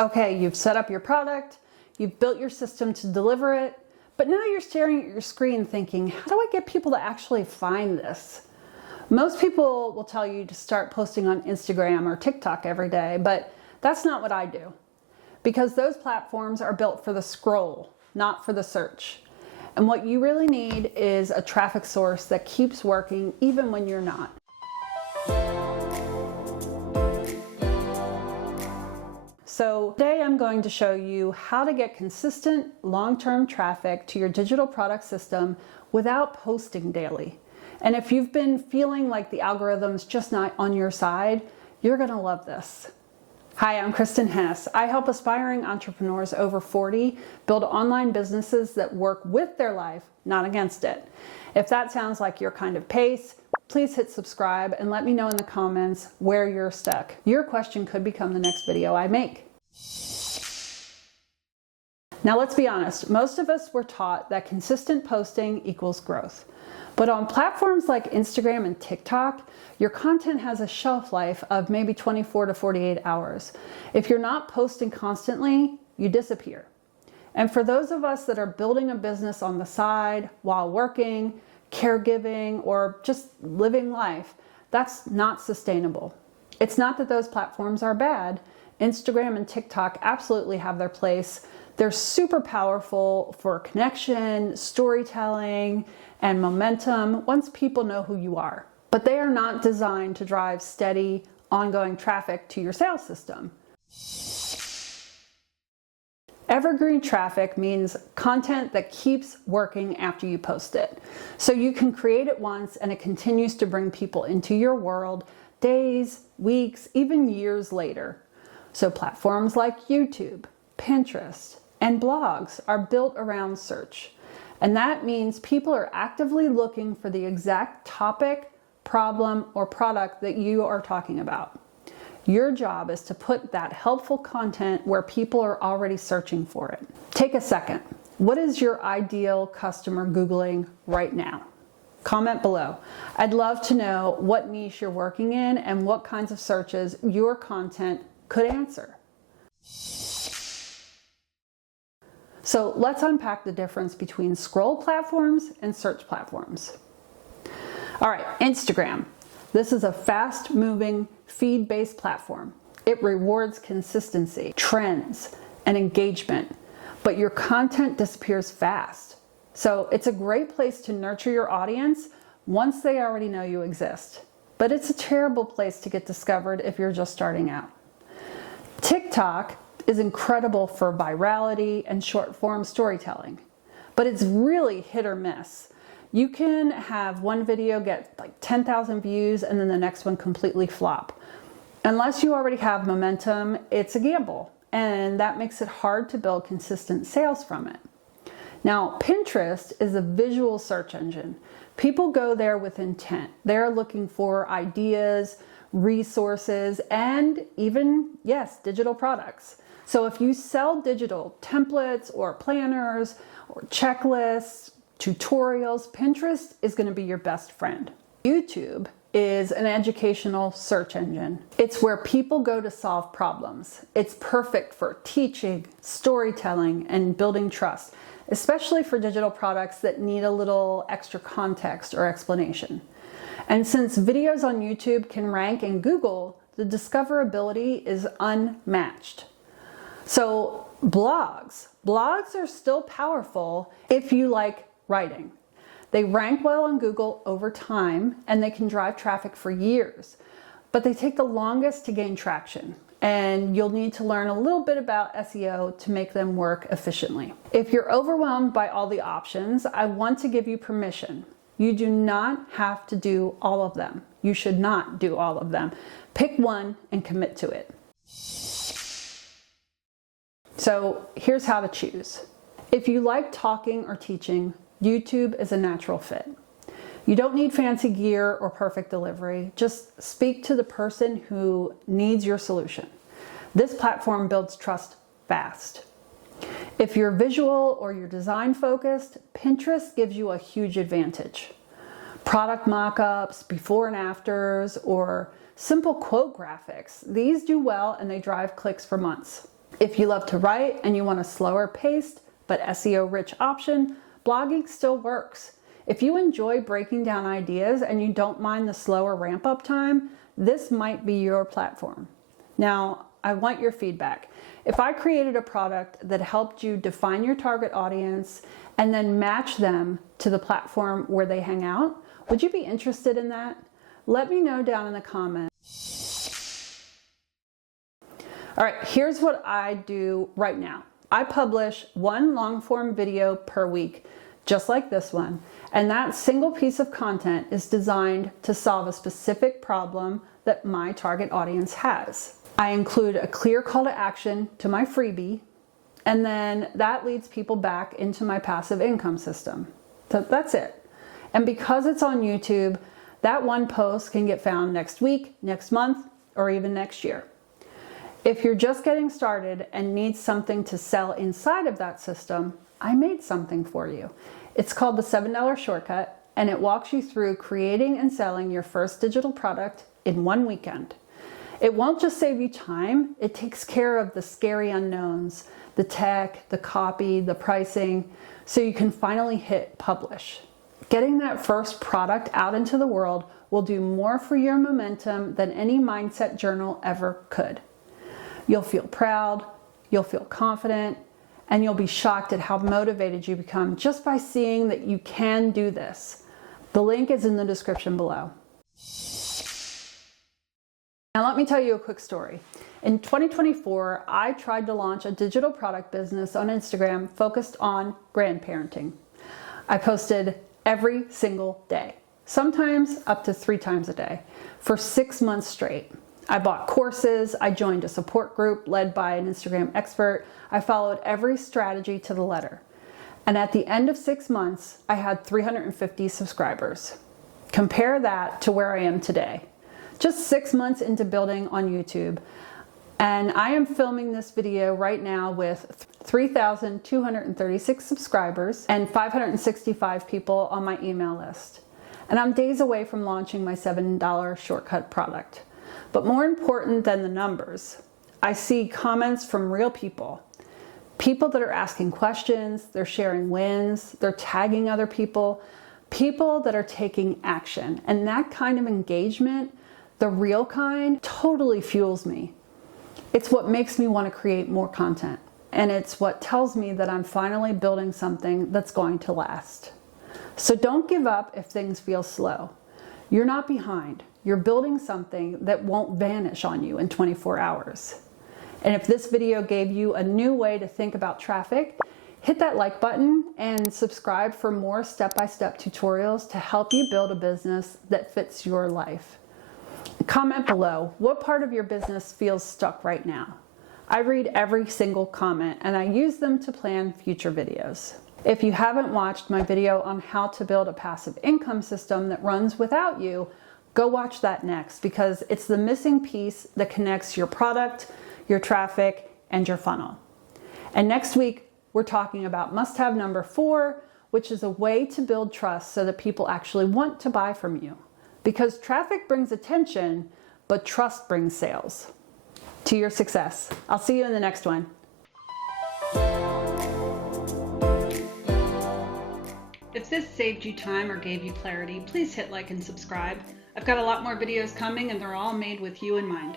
Okay, you've set up your product, you've built your system to deliver it, but now you're staring at your screen thinking, how do I get people to actually find this? Most people will tell you to start posting on Instagram or TikTok every day, but that's not what I do. Because those platforms are built for the scroll, not for the search. And what you really need is a traffic source that keeps working even when you're not. So today I'm going to show you how to get consistent long-term traffic to your digital product system without posting daily. And if you've been feeling like the algorithm's just not on your side, you're gonna love this. Hi, I'm Kristen Hess. I help aspiring entrepreneurs over 40 build online businesses that work with their life, not against it. If that sounds like your kind of pace, please hit subscribe and let me know in the comments where you're stuck. Your question could become the next video I make. Now let's be honest, most of us were taught that consistent posting equals growth. But on platforms like Instagram and TikTok, your content has a shelf life of maybe 24 to 48 hours. If you're not posting constantly, you disappear. And for those of us that are building a business on the side while working, caregiving, or just living life, that's not sustainable. It's not that those platforms are bad. Instagram and TikTok absolutely have their place. They're super powerful for connection, storytelling, and momentum once people know who you are. But they are not designed to drive steady, ongoing traffic to your sales system. Evergreen traffic means content that keeps working after you post it. So you can create it once and it continues to bring people into your world days, weeks, even years later. So platforms like YouTube, Pinterest, and blogs are built around search. And that means people are actively looking for the exact topic, problem, or product that you are talking about. Your job is to put that helpful content where people are already searching for it. Take a second. What is your ideal customer Googling right now? Comment below. I'd love to know what niche you're working in and what kinds of searches your content could answer. So let's unpack the difference between scroll platforms and search platforms. All right, Instagram. This is a fast-moving, feed-based platform. It rewards consistency, trends, and engagement, but your content disappears fast. So it's a great place to nurture your audience once they already know you exist. But it's a terrible place to get discovered if you're just starting out. TikTok is incredible for virality and short-form storytelling, but it's really hit or miss. You can have one video get like 10,000 views and then the next one completely flop. Unless you already have momentum, it's a gamble, and that makes it hard to build consistent sales from it. Now, Pinterest is a visual search engine. People go there with intent. They're looking for ideas, resources, and even, yes, digital products. So if you sell digital templates or planners or checklists, tutorials, Pinterest is going to be your best friend. YouTube is an educational search engine. It's where people go to solve problems. It's perfect for teaching, storytelling, and building trust, especially for digital products that need a little extra context or explanation. And since videos on YouTube can rank in Google, the discoverability is unmatched. So blogs are still powerful if you like writing. They rank well on Google over time and they can drive traffic for years, but they take the longest to gain traction. And you'll need to learn a little bit about SEO to make them work efficiently. If you're overwhelmed by all the options, I want to give you permission. You do not have to do all of them. You should not do all of them. Pick one and commit to it. So here's how to choose. If you like talking or teaching, YouTube is a natural fit. You don't need fancy gear or perfect delivery. Just speak to the person who needs your solution. This platform builds trust fast. If you're visual or you're design focused, Pinterest gives you a huge advantage. Product mock-ups, before and afters, or simple quote graphics, these do well and they drive clicks for months. If you love to write and you want a slower paced but SEO rich option, blogging still works. If you enjoy breaking down ideas and you don't mind the slower ramp up time, this might be your platform. Now, I want your feedback. If I created a product that helped you define your target audience and then match them to the platform where they hang out, would you be interested in that? Let me know down in the comments. All right, here's what I do right now. I publish one long form video per week, just like this one. And that single piece of content is designed to solve a specific problem that my target audience has. I include a clear call to action to my freebie, and then that leads people back into my passive income system. So that's it. And because it's on YouTube, that one post can get found next week, next month, or even next year. If you're just getting started and need something to sell inside of that system, I made something for you. It's called the $7 Shortcut, and it walks you through creating and selling your first digital product in one weekend. It won't just save you time, it takes care of the scary unknowns, the tech, the copy, the pricing, so you can finally hit publish. Getting that first product out into the world will do more for your momentum than any mindset journal ever could. You'll feel proud, you'll feel confident, and you'll be shocked at how motivated you become just by seeing that you can do this. The link is in the description below. Now let me tell you a quick story. In 2024, I tried to launch a digital product business on Instagram focused on grandparenting. I posted every single day, sometimes up to 3 times a day, for 6 months straight. I bought courses, I joined a support group led by an Instagram expert, I followed every strategy to the letter. And at the end of 6 months, I had 350 subscribers. Compare that to where I am today. Just 6 months into building on YouTube. And I am filming this video right now with 3,236 subscribers and 565 people on my email list. And I'm days away from launching my $7 shortcut product. But more important than the numbers, I see comments from real people. People that are asking questions, they're sharing wins, they're tagging other people, people that are taking action. And that kind of engagement, the real kind, totally fuels me. It's what makes me want to create more content. And it's what tells me that I'm finally building something that's going to last. So don't give up if things feel slow. You're not behind. You're building something that won't vanish on you in 24 hours. And if this video gave you a new way to think about traffic, hit that like button and subscribe for more step-by-step tutorials to help you build a business that fits your life. Comment below, what part of your business feels stuck right now? I read every single comment and I use them to plan future videos. If you haven't watched my video on how to build a passive income system that runs without you, go watch that next because it's the missing piece that connects your product, your traffic, and your funnel. And next week, we're talking about must-have number 4, which is a way to build trust so that people actually want to buy from you. Because traffic brings attention, but trust brings sales. To your success. I'll see you in the next one. If this saved you time or gave you clarity, please hit like and subscribe. I've got a lot more videos coming and they're all made with you in mind.